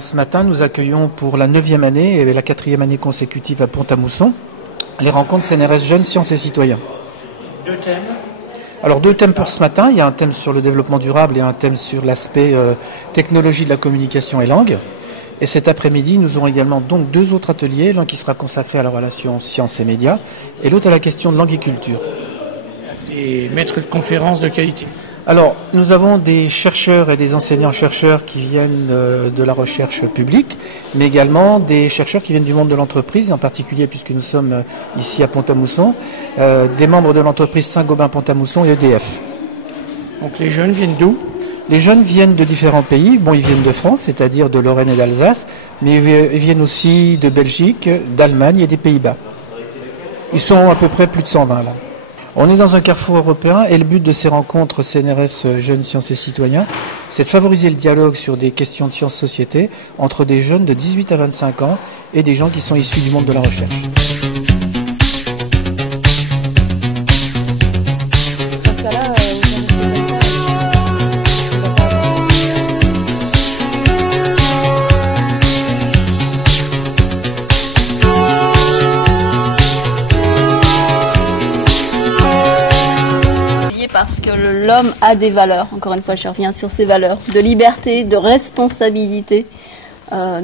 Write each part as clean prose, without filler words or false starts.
ce matin, nous accueillons pour la 9e année et la 4e année consécutive à Pont-à-Mousson les rencontres CNRS Jeunes, Sciences et Citoyens. 2 thèmes. Alors 2 thèmes pour ce matin. Il y a un thème sur le développement durable et un thème sur l'aspect technologie de la communication et langue. Et cet après-midi, nous aurons également donc 2 autres ateliers, l'un qui sera consacré à la relation sciences et médias et l'autre à la question de langue et culture. Des maîtres de conférences de qualité. Alors, nous avons des chercheurs et des enseignants-chercheurs qui viennent de la recherche publique, mais également des chercheurs qui viennent du monde de l'entreprise, en particulier puisque nous sommes ici à Pont-à-Mousson, des membres de l'entreprise Saint-Gobain-Pont-à-Mousson et EDF. Donc les jeunes viennent d'où ? Les jeunes viennent de différents pays. Bon, ils viennent de France, c'est-à-dire de Lorraine et d'Alsace, mais ils viennent aussi de Belgique, d'Allemagne et des Pays-Bas. Ils sont à peu près plus de 120 là. On est dans un carrefour européen et le but de ces rencontres CNRS Jeunes, Sciences et Citoyens, c'est de favoriser le dialogue sur des questions de sciences-société entre des jeunes de 18 à 25 ans et des gens qui sont issus du monde de la recherche. Parce que l'homme a des valeurs, encore une fois je reviens sur ces valeurs, de liberté, de responsabilité,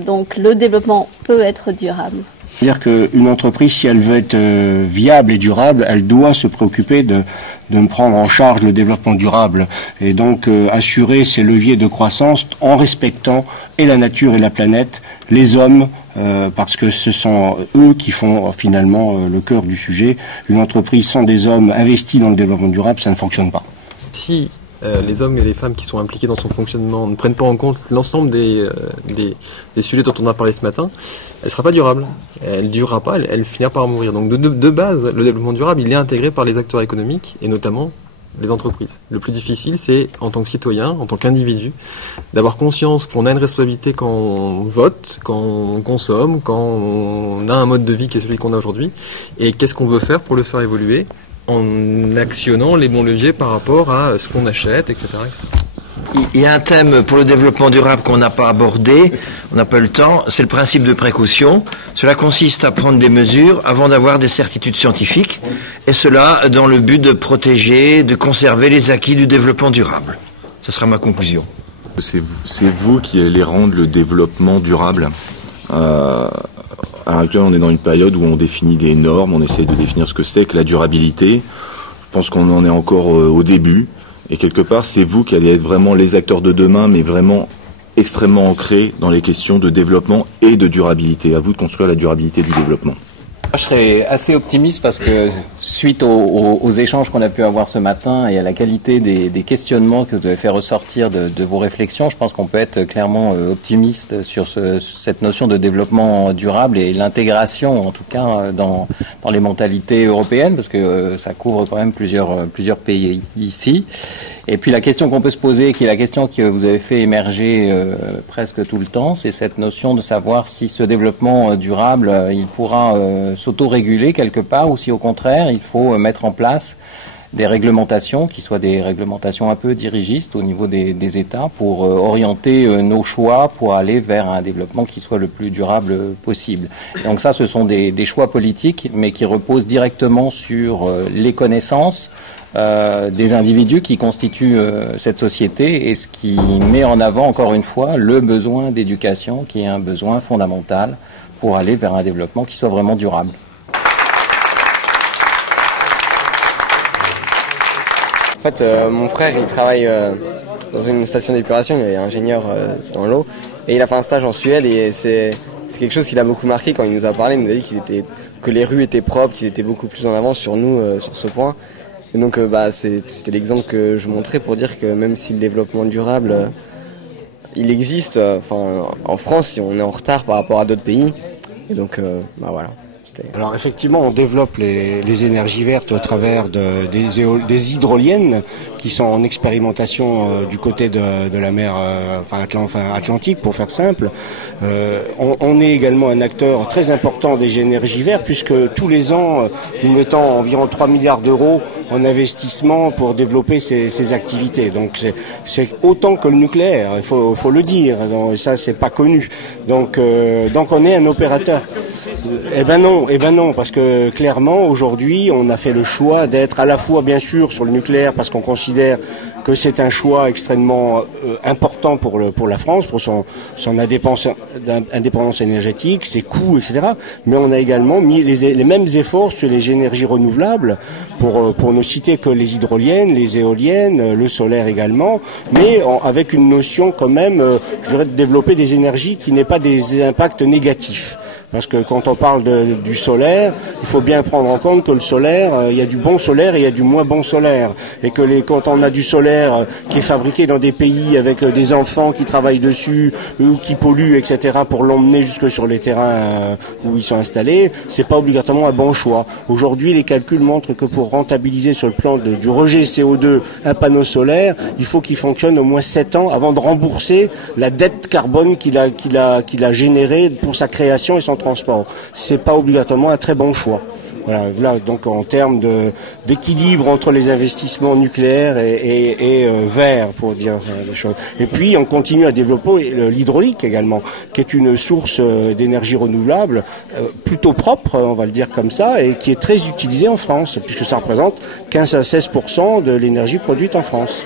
donc le développement peut être durable. C'est-à-dire qu'une entreprise, si elle veut être viable et durable, elle doit se préoccuper de prendre en charge le développement durable et donc assurer ses leviers de croissance en respectant et la nature et la planète, les hommes, parce que ce sont eux qui font finalement le cœur du sujet. Une entreprise sans des hommes investis dans le développement durable, ça ne fonctionne pas. Si les hommes et les femmes qui sont impliqués dans son fonctionnement ne prennent pas en compte l'ensemble des sujets dont on a parlé ce matin, elle ne sera pas durable. Elle ne durera pas, elle finira par mourir. Donc de base, le développement durable, il est intégré par les acteurs économiques et notamment les entreprises. Le plus difficile, c'est en tant que citoyen, en tant qu'individu, d'avoir conscience qu'on a une responsabilité quand on vote, quand on consomme, quand on a un mode de vie qui est celui qu'on a aujourd'hui, et qu'est-ce qu'on veut faire pour le faire évoluer en actionnant les bons leviers par rapport à ce qu'on achète, etc. Il y a un thème pour le développement durable qu'on n'a pas abordé, on n'a pas eu le temps, c'est le principe de précaution. Cela consiste à prendre des mesures avant d'avoir des certitudes scientifiques, et cela dans le but de protéger, de conserver les acquis du développement durable. Ce sera ma conclusion. C'est vous qui allez rendre le développement durable. À l'heure actuelle, on est dans une période où on définit des normes, on essaie de définir ce que c'est que la durabilité. Je pense qu'on en est encore au début. Et quelque part, c'est vous qui allez être vraiment les acteurs de demain, mais vraiment extrêmement ancrés dans les questions de développement et de durabilité. À vous de construire la durabilité du développement. Je serais assez optimiste parce que suite aux échanges qu'on a pu avoir ce matin et à la qualité des questionnements que vous avez fait ressortir de vos réflexions, je pense qu'on peut être clairement optimiste sur cette notion de développement durable et l'intégration, en tout cas, dans les mentalités européennes, parce que ça couvre quand même plusieurs pays ici. Et puis la question qu'on peut se poser, qui est la question que vous avez fait émerger presque tout le temps, c'est cette notion de savoir si ce développement durable, il pourra s'auto-réguler quelque part, ou si au contraire, il faut mettre en place des réglementations qui soient des réglementations un peu dirigistes au niveau des États pour orienter nos choix pour aller vers un développement qui soit le plus durable possible. Et donc ça, ce sont des choix politiques, mais qui reposent directement sur les connaissances des individus qui constituent cette société, et ce qui met en avant, encore une fois, le besoin d'éducation, qui est un besoin fondamental pour aller vers un développement qui soit vraiment durable. En fait, mon frère, il travaille dans une station d'épuration, il est ingénieur dans l'eau, et il a fait un stage en Suède, et c'est quelque chose qui l'a beaucoup marqué quand il nous a parlé. Il nous a dit que les rues étaient propres, qu'ils étaient beaucoup plus en avance sur nous sur ce point. Et donc c'était l'exemple que je montrais pour dire que même si le développement durable il existe, en France on est en retard par rapport à d'autres pays, et donc voilà. Alors effectivement, on développe les énergies vertes au travers des hydroliennes qui sont en expérimentation du côté de la mer Atlantique, pour faire simple. On est également un acteur très important des énergies vertes, puisque tous les ans, nous mettons environ 3 milliards d'euros en investissement pour développer ces activités. Donc c'est autant que le nucléaire, il faut le dire. Donc, ça c'est pas connu. Donc on est un opérateur. Eh ben non, parce que clairement aujourd'hui on a fait le choix d'être à la fois bien sûr sur le nucléaire parce qu'on considère que c'est un choix extrêmement important pour la France, pour son indépendance énergétique, ses coûts, etc. Mais on a également mis les mêmes efforts sur les énergies renouvelables, pour ne citer que les hydroliennes, les éoliennes, le solaire également, mais avec une notion quand même, je dirais, de développer des énergies qui n'aient pas des impacts négatifs. Parce que quand on parle du solaire, il faut bien prendre en compte que le solaire, il y a du bon solaire et il y a du moins bon solaire. Et que quand on a du solaire qui est fabriqué dans des pays avec des enfants qui travaillent dessus, ou qui polluent, etc., pour l'emmener jusque sur les terrains où ils sont installés, c'est pas obligatoirement un bon choix. Aujourd'hui, les calculs montrent que pour rentabiliser sur le plan du rejet CO2 un panneau solaire, il faut qu'il fonctionne au moins 7 ans avant de rembourser la dette carbone qu'il a générée pour sa création et son transport. C'est pas obligatoirement un très bon choix. Voilà, donc en termes d'équilibre entre les investissements nucléaires et verts, pour dire les choses. Et puis on continue à développer l'hydraulique également, qui est une source d'énergie renouvelable plutôt propre, on va le dire comme ça, et qui est très utilisée en France, puisque ça représente 15 à 16% de l'énergie produite en France.